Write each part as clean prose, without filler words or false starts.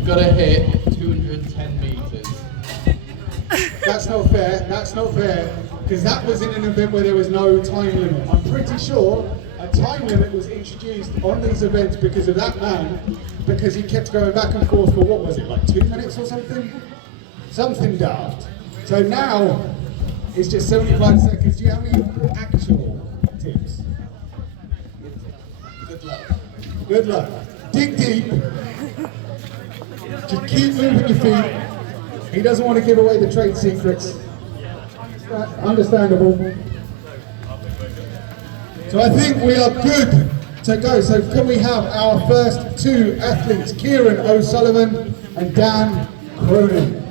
you've got to hit 210 metres. That's not fair, because that was in an event where there was no time limit. I'm pretty sure a time limit was introduced on these events because of that man, because he kept going back and forth for, what was it, like 2 minutes or something? Something daft. So now, it's just 75 seconds. Do you have any actual tips? Good luck. Good luck. Dig deep. Just keep moving your feet. He doesn't want to give away the trade secrets. Understandable. So I think we are good to go. So can we have our first two athletes, Kieran O'Sullivan and Dan Cronin.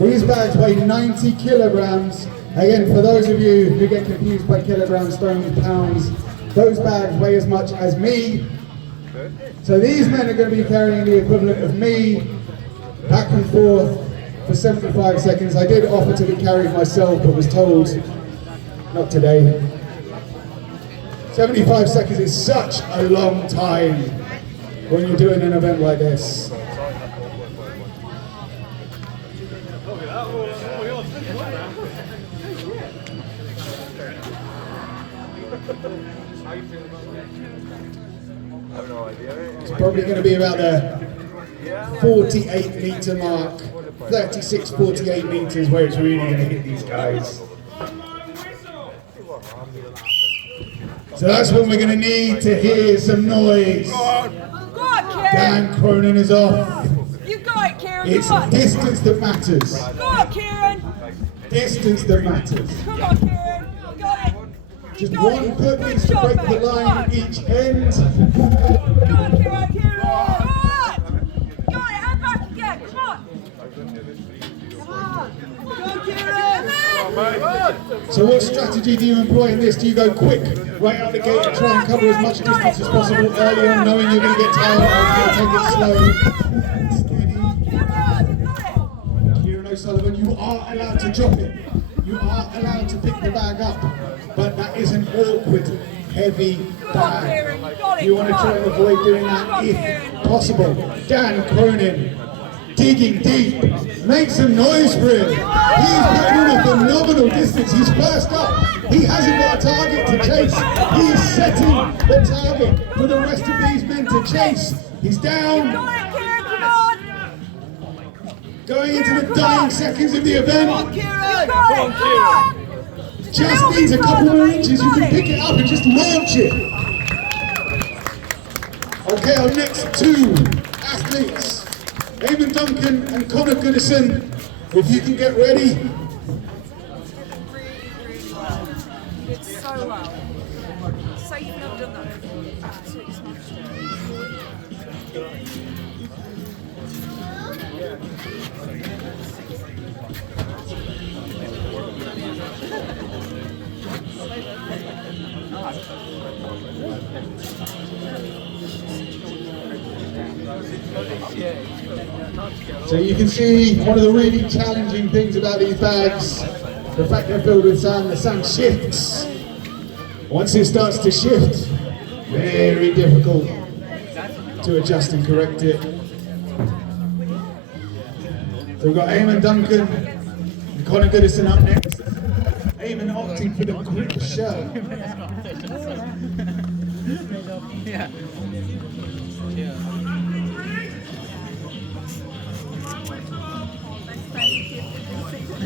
These bags weigh 90 kilograms. Again, for those of you who get confused by kilograms, stones, pounds, those bags weigh as much as me. So these men are going to be carrying the equivalent of me back and forth for 75 seconds. I did offer to be carried myself, but was told not today. 75 seconds is such a long time when you're doing an event like this. It's probably going to be about the 48 metre mark, 36, 48 metres where it's really going to hit these guys. So that's when we're going to need to hear some noise. Dan Cronin is off. You got it, Kieran. It's distance that matters. Go on, Kieran. Distance that matters. Come on, Kieran. You got it. Just one foot needs to break the line at each end. Go on, Kieran. Kieran. Go on. Got it. And back again. Come on. Come on. Go, Kieran. So what strategy do you employ in this? Do you go quick, right out the gate, and try and cover as much distance as possible early on, knowing you're going to get tired, or you're going to take it slow? Kieran O'Sullivan, you are allowed to drop it. You are allowed to pick the bag up, but that is an awkward, heavy bag. You want to try and avoid doing that if possible. Dan Cronin, digging deep. Make some noise for him. He's putting in a phenomenal distance. He's first up. He hasn't got a target to chase. He's setting the target for the rest of these men to chase. He's down. Going into the dying seconds of the event. Just needs a couple more inches. You can pick it up and just launch it. Okay, our next two athletes, Eamon Duncan and Connor Goodison, if you can get ready. It's so well. So you've never done that. Absolutely smashed So you can see one of the really challenging things about these bags, the fact they're filled with sand. The sand shifts. Once it starts to shift, very difficult to adjust and correct it. So we've got Eamon Duncan and Connor Goodison up next. Eamon opting for the grip shell. Yeah.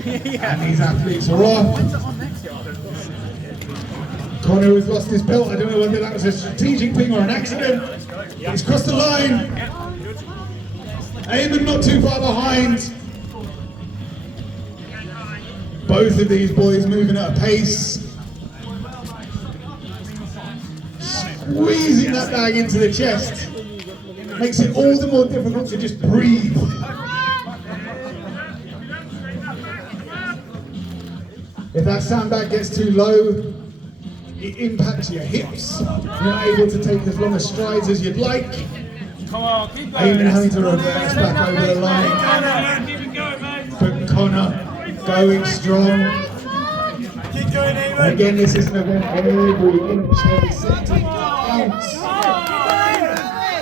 And these athletes are off. Connor has lost his belt. I don't know whether that was a strategic thing or an accident. He's crossed the line. Eamon not too far behind. Both of these boys moving at a pace. Squeezing that bag into the chest makes it all the more difficult to just breathe. If that sandbag gets too low, it impacts your hips. You're not able to take as long a strides as you'd like. Eamon having to reverse back over the line. But Connor going strong. Again, this is an event every inch, every centimetre counts.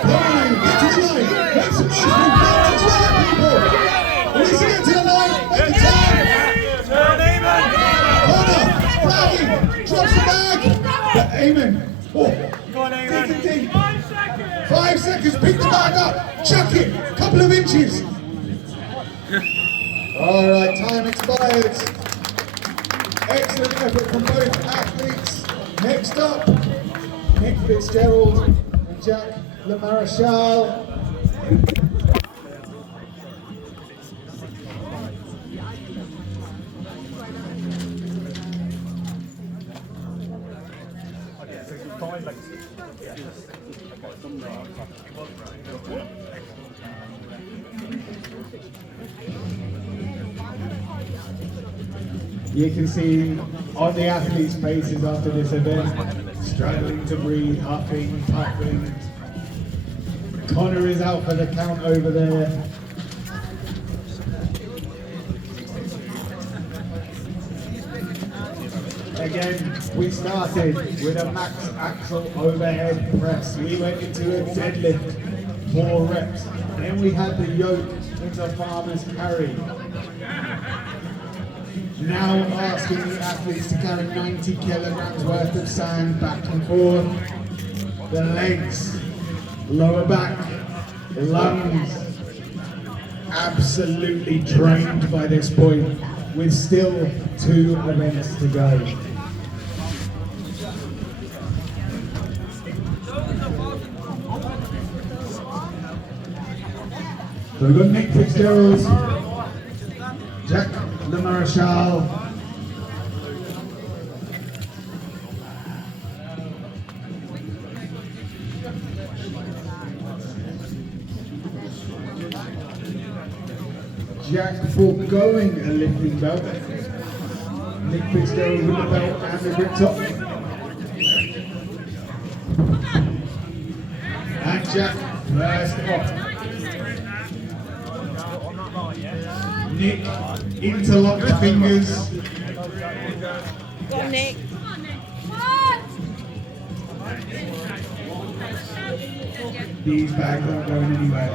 Connor, get to the line. Make some noise for seconds, pick the bag up, chuck it, couple of inches. All right, time expired. Excellent effort from both athletes. Next up, Nick Fitzgerald and Jack Le Maréchal. You can see on the athletes' faces after this event, struggling to breathe, huffing, puffing. Connor is out for the count over there. Again, we started with a max axle overhead press. We went into a deadlift, 4 reps. Then we had the yoke into farmer's carry. Now asking the athletes to carry 90 kilograms worth of sand back and forth. The legs, lower back, lungs, absolutely drained by this point, with still 2 events to go. So we've got Nick Fitzgerald, Jack Le Maréchal, Jack foregoing a lifting belt, Nick Fitzgerald with the belt and the grip top, and Jack first off. Nick, interlocked fingers. Go on, Nick. These bags aren't going anywhere.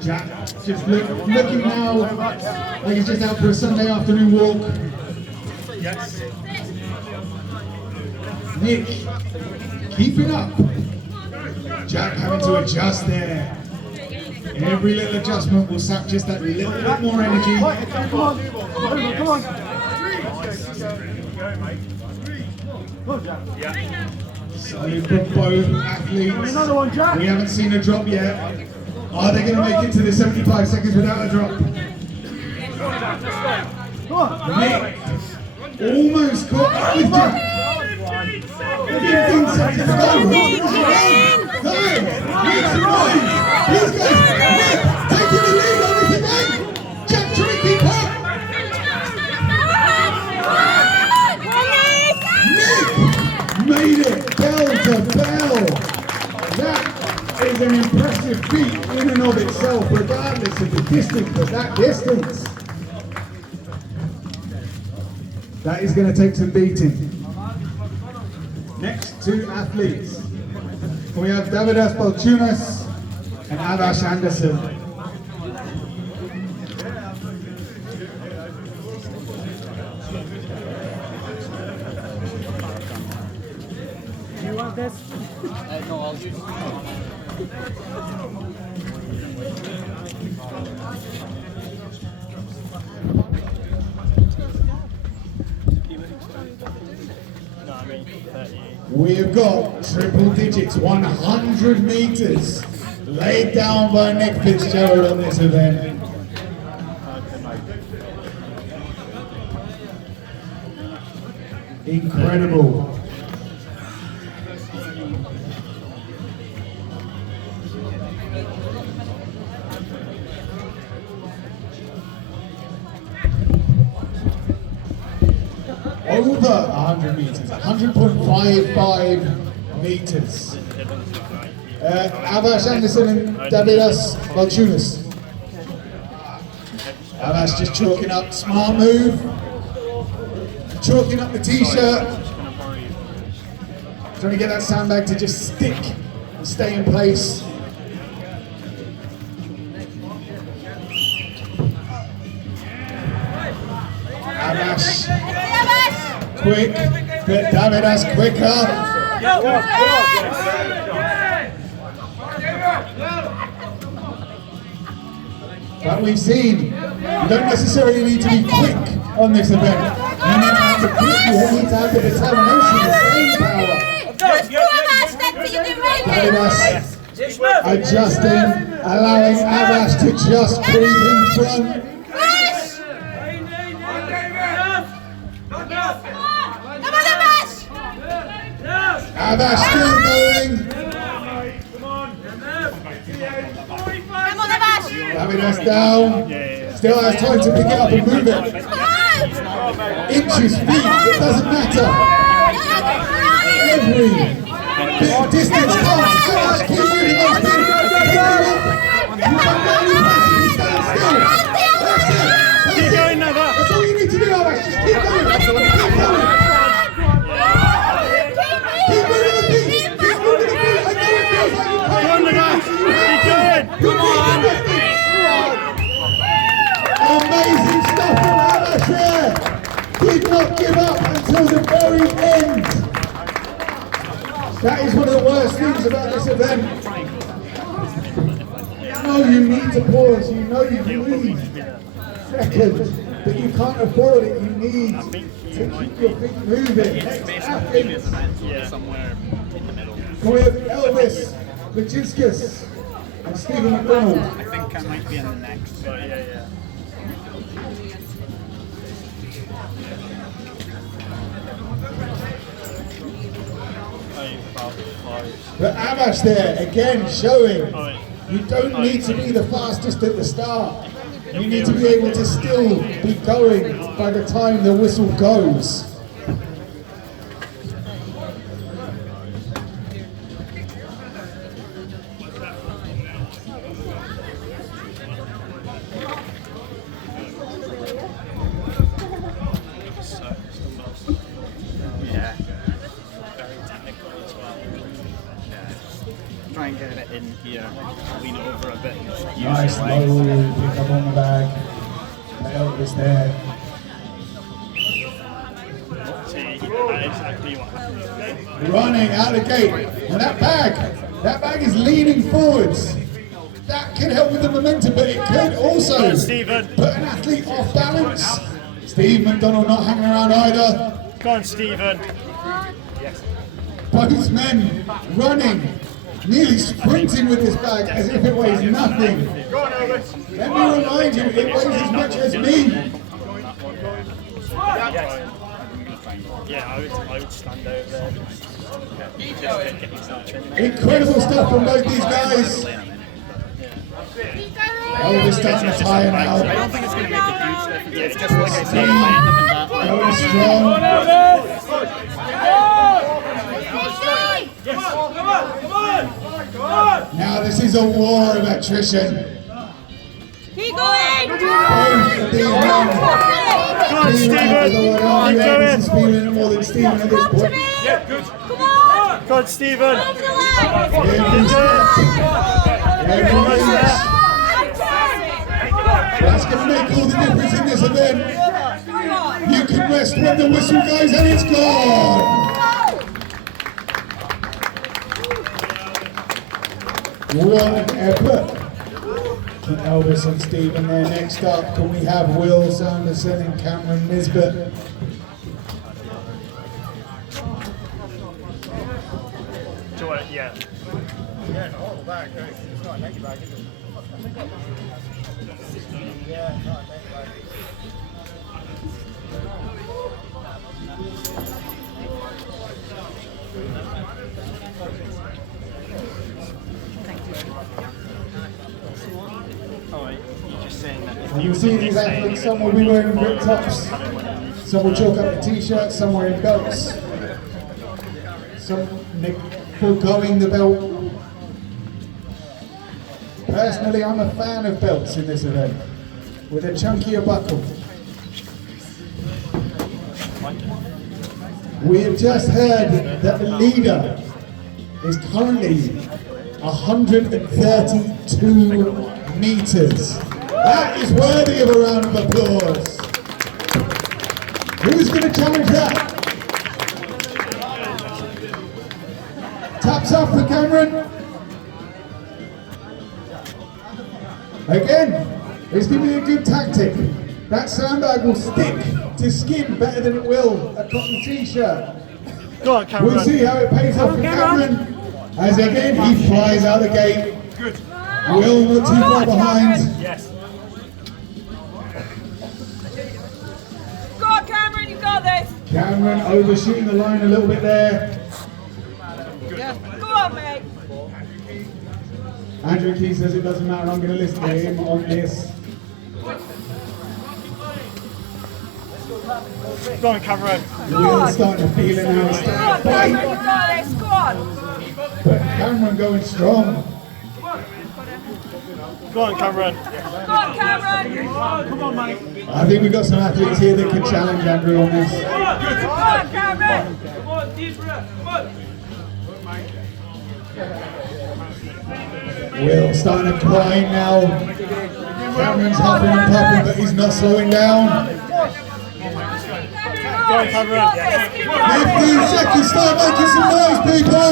Jack just looking now like he's just out for a Sunday afternoon walk. Nick, keep it up. Jack having to adjust there. Every little adjustment will sap just that little bit more energy. Come on. Solid for both athletes. Another one, Jack. We haven't seen a drop yet. Are they going to make it to the 75 seconds without a drop? Nick almost caught up with Jack. 15 seconds to go. Nick's alive. These guys, Nick, taking the lead on this event. Jack trying to keep up. Nick made it bell to bell. That is an impressive feat in and of itself, regardless of the distance, but that distance. That is going to take some beating. Next 2 athletes. We have Davidas Balchunas and Avash Anderson. You want this? No, I'll use We've got triple digits, 100 meters laid down by Nick Fitzgerald on this event. Incredible. Over 100 meters, 100.55 meters. Avash Anderson and Davidas Balchunas. Avash just chalking up, smart move. Chalking up the t-shirt. Trying to get that sandbag to just stick and stay in place. Avash quick, but Davidas quicker. But we've seen, you don't necessarily need to be quick on this event. You need to have the quick, you need to have the determination, the staying power. Adjusting, allowing Avash to just creep in front. Avash still going. Having us down. Still has time to pick it up and move it. Inches, feet, it doesn't matter. Every bit of distance counts. Avash, keep moving those feet. Pick it up. You can't go any faster. You stand still. That's it. That's it. That's all you need to do, Avash. Just keep going. Keep going. Keep moving the feet. Keep moving the feet. I know it feels like you can't. Come on. Amazing stuff from Avash here. Did not give up until the very end. That is one of the worst things about this event. You know you need to pause. You know you need seconds, but you can't afford it. You need to keep your feet moving. Next athlete. Somewhere in the middle. We have Elvis Bajinskas and Stephen McDonald. I think I might be in the next. But yeah. But Avash there, again showing you don't need to be the fastest at the start. You need to be able to still be going by the time the whistle goes. Try and get it in here, lean over a bit. And just use Nice your low, legs. pick up on the bag. Elvis there. See, that is exactly what happened. Running out the gate. And that bag is leaning forwards. That can help with the momentum, but it could also Go on, Stephen. put an athlete off balance. Steve McDonald not hanging around either. Go on, Stephen. Both men running, nearly sprinting with this bag as if it weighs nothing. Let me remind you, it weighs as much as me. Yeah, I would stand over there. Just get yourself in there. Incredible stuff from both these guys. Elvis starting to tire I now. don't think it's going to make a huge difference. It's just like I said, it might end up in that. Going strong. Now this is a war of attrition. Keep going! Both of these men. Go on, Stephen. This is feeling more than Stephen at this Come to point. me! Come on! Go on, Stephen. Move the legs! Every step. Every inch. That's going to make all the difference in this event. You can rest when the whistle goes and it's gone. What an effort from Elvis and Stephen there. Next up, can we have Will Sanderson and Cameron Nisbet? Yeah. Yeah, not all the bag. It's not a negative bag, is it? Yeah, it's not a negative bag. You're just saying that if And you'll see these athletes, some will be wearing grip tops, some will chalk up the t-shirts, some wearing belts, some foregoing the belt. Personally, I'm a fan of belts in this event, with a chunkier buckle. We have just heard that the leader is currently 132 meters. That is worthy of a round of applause. Who's going to challenge that? Caps off for Cameron. Again, it's going to be a good tactic. That sandbag will stick to skin better than it will a cotton t-shirt. Go on, Cameron. We'll see how it pays off for Cameron. As again, he flies out the gate. Good. Will not too far behind. Yes. Go on, Cameron, you got this. Cameron overshooting the line a little bit there. Go on, mate. Andrew Key says it doesn't matter, I'm going to listen to him on this. Go on, Cameron. Will's starting to feel it now. It's Go on, starting to Cameron, you bite. got this. Go on. But Cameron going strong. Go on, Cameron. Go on, Cameron. I think we've got some athletes here that can challenge Andrew on this. Go on, Cameron. Will starting to climb now. Cameron's huffing and puffing, but he's not slowing down. Go on, Cameron. 15 seconds, start making some noise, people.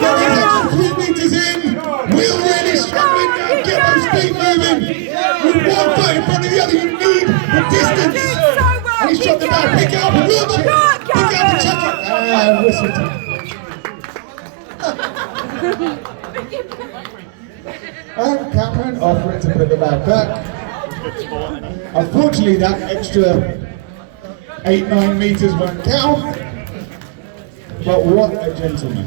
Get these extra 3 meters in. Will really struggling now. Get those feet moving. With one foot in front of the other, you need the distance. And he's dropped the bag. Pick it up and launch it. Pick it up and chuck it. Whistle time. And Cameron offering to put the bag back. Unfortunately, that extra 8-9 meters won't count. But what a gentleman.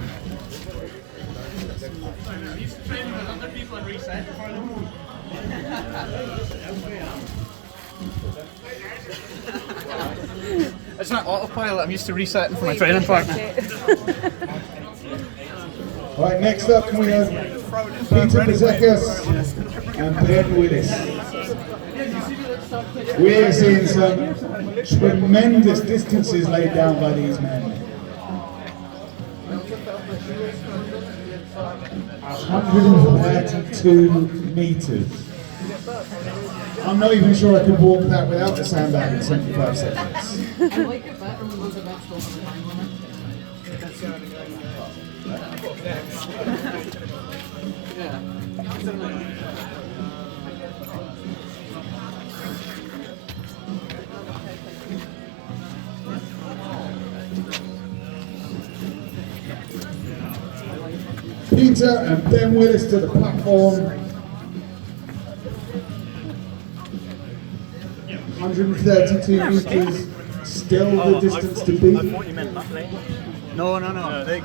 It's not autopilot, I'm used to resetting for my training partner. Right, next up we have Peter Bezekas and Ben Willis. We're seeing some tremendous distances laid down by these men. 132 meters. I'm not even sure I could walk that without the sandbag in 75 seconds. Peter and Ben Willis to the platform. 132 meters, still the distance to beat. No, they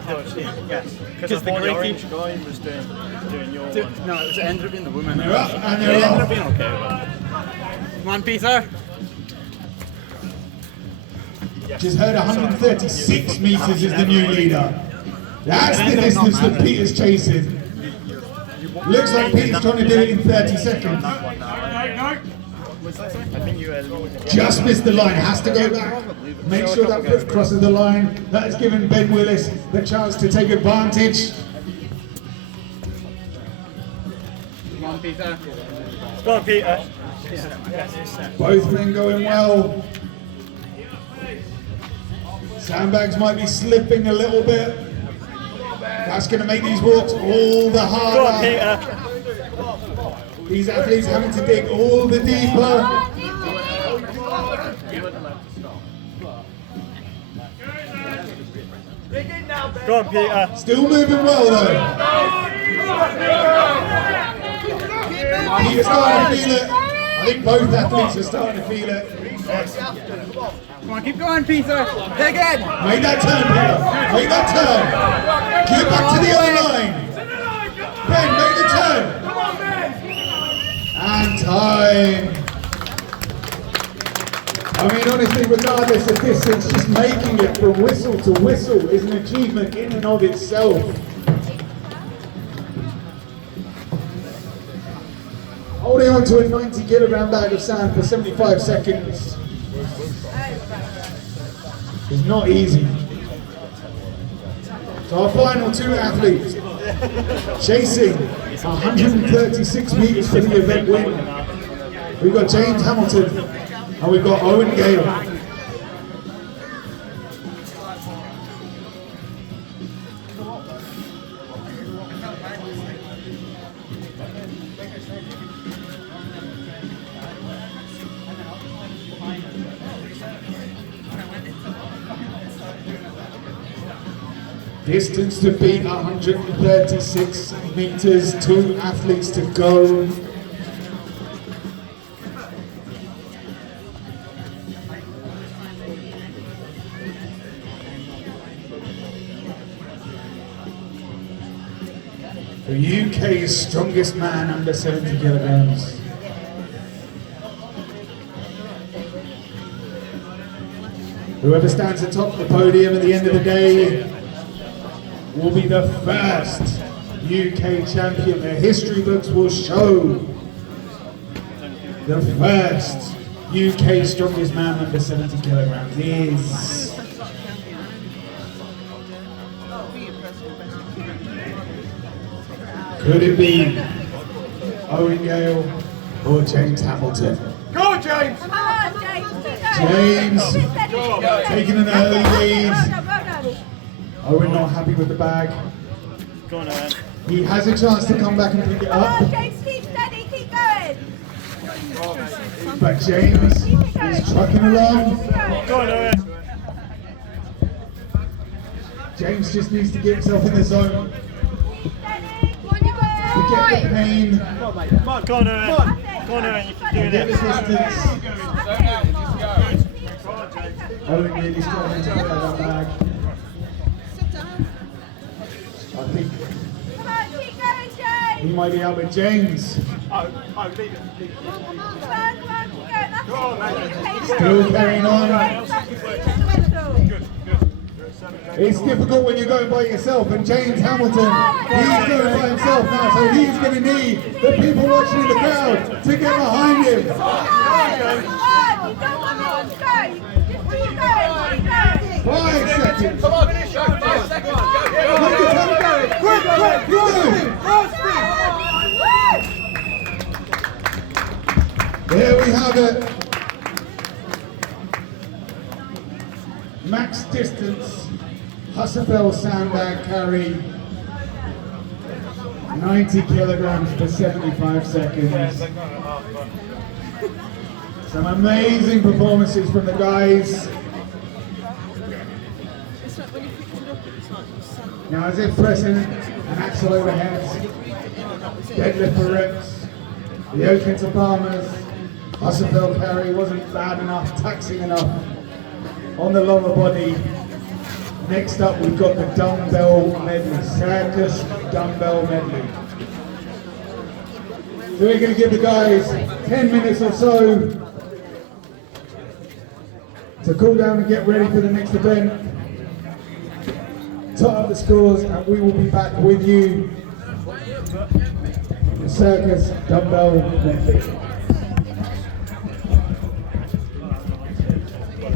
yes. Because the orange guy was doing your one. No, it ended up being the woman. They're up and It they're ended off. up being okay. Come on, Peter. Just heard 136 meters is the new leader. That's the distance that Peter's chasing. Looks like Peter's trying to do it in 30 seconds. Just missed the line, has to go back. Make sure that foot crosses the line. That has given Ben Willis the chance to take advantage. Come on, Peter. Go on, Peter. Both men going well. Sandbags might be slipping a little bit. That's going to make these walks all the Go on, harder. Peter. These athletes having to dig all the deeper. Go on, Peter. Still moving well though. Peter's starting to feel it. I think both athletes are starting to feel it. Come on, keep going, Peter. Dig in. Make that turn, Peter. Make that turn. Get back to the other line. Ben, make the turn. And time. I mean, honestly, regardless of distance, just making it from whistle to whistle is an achievement in and of itself. Holding on to a 90-kilogram bag of sand for 75 seconds is not easy. So our final two athletes chasing 136 meters for the event win. We've got James Hamilton and we've got Owen Gale. Distance to beat 136 meters, 2 athletes to go. The UK's strongest man under 70 kilograms. Whoever stands atop the podium at the end of the day will be the first UK champion. The history books will show the first UK strongest man under 70 kilograms is... Could it be Owen Gale or James Hamilton? Go, James! Come on, James. James taking an early lead. Well done. Owen not happy with the bag. Go on, Owen. He has a chance to come back and pick it Come on, up, James, keep steady, keep going. but James is trucking along. Go on, Owen. James just needs to get himself in the zone. Forget the pain, Go on, Owen. Go on, Owen. You can do get the this. distance. Owen really struggling to get out of that bag. I think Come on, keep going, James. he might be out with James. Leave it. Come on, keep going. That's it. Still carrying on. Good. It's difficult when you're going by yourself, and James Hamilton, he's going by himself now, so he's going to need the people watching in the crowd to get behind him. Come on, you don't want me to go. Just keep going, keep going. 5 seconds. Come on, finish. 5 seconds. Go. There we have it. Max distance, Husafel sandbag carry, 90 kilograms for 75 seconds. Some amazing performances from the guys. Now as if pressing an axle overhead, deadlift for reps, the yoke into palmers, Husafel carry wasn't bad enough, taxing enough on the lower body. Next up we've got the dumbbell medley, circus dumbbell medley. So we're going to give the guys 10 minutes or so to cool down and get ready for the next event. Tot up the scores and we will be back with you. The circus dumbbell medley.